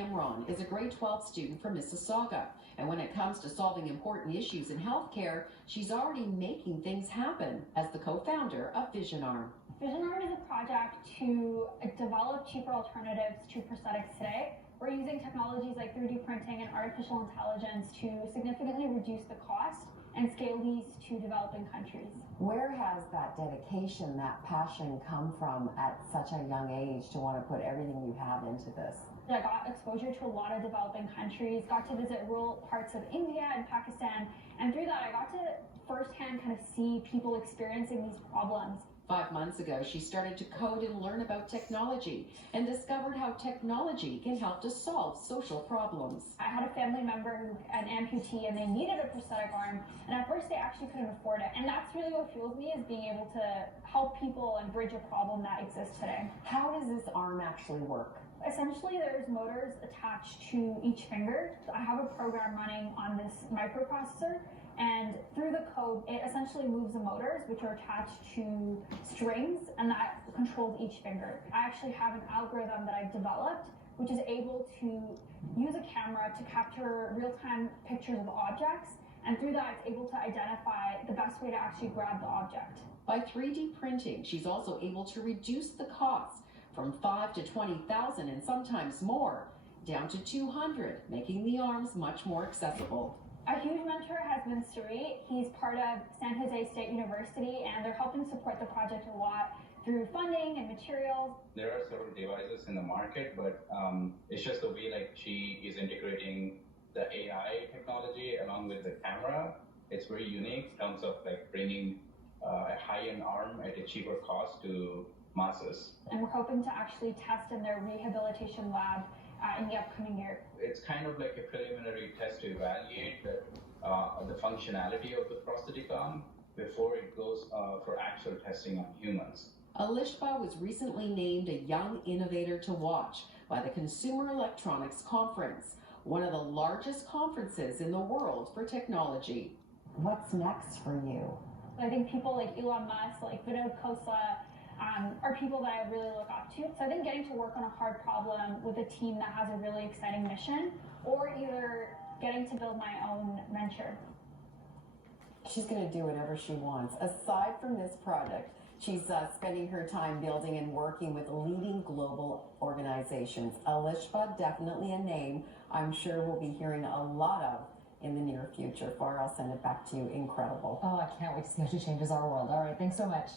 Emron is a grade 12 student from Mississauga, and when it comes to solving important issues in healthcare, she's already making things happen as the co-founder of VisionArm. VisionArm is a project to develop cheaper alternatives to prosthetics today. We're using technologies like 3D printing and artificial intelligence to significantly reduce the cost and scale these to developing countries. Where has that dedication, that passion come from at such a young age to want to put everything you have into this? I got exposure to a lot of developing countries, got to visit rural parts of India and Pakistan, and through that I got to firsthand kind of see people experiencing these problems. 5 months ago, she started to code and learn about technology and discovered how technology can help to solve social problems. I had a family member who an amputee and they needed a prosthetic arm, and at first they actually couldn't afford it. And that's really what fuels me, is being able to help people and bridge a problem that exists today. How does this arm actually work? Essentially, there's motors attached to each finger. I have a program running on this microprocessor, and through the code, it essentially moves the motors, which are attached to strings, and that controls each finger. I actually have an algorithm that I've developed, which is able to use a camera to capture real-time pictures of objects, and through that, it's able to identify the best way to actually grab the object. By 3D printing, she's also able to reduce the costs from $5,000 to $20,000 and sometimes more, down to $200, making the arms much more accessible. A huge mentor has been Sarit. He's part of San Jose State University, and they're helping support the project a lot through funding and materials. There are several devices in the market, but it's just the way like she is integrating the AI technology along with the camera. It's very unique in terms of like bringing a high-end arm at a cheaper cost to masses. And we're hoping to actually test in their rehabilitation lab in the upcoming year. It's kind of like a preliminary test to evaluate the functionality of the prosthetic arm before it goes for actual testing on humans. Alishba was recently named a Young Innovator to Watch by the Consumer Electronics Conference, one of the largest conferences in the world for technology. What's next for you? I think people like Elon Musk, like Vinod Khosla, are people that I really look up to. So I think getting to work on a hard problem with a team that has a really exciting mission, or either getting to build my own venture. She's going to do whatever she wants. Aside from this project, she's spending her time building and working with leading global organizations. Alishba, definitely a name I'm sure we'll be hearing a lot of in the near future. Farah, I'll send it back to you. Incredible. Oh, I can't wait to see how she changes our world. All right, thanks so much.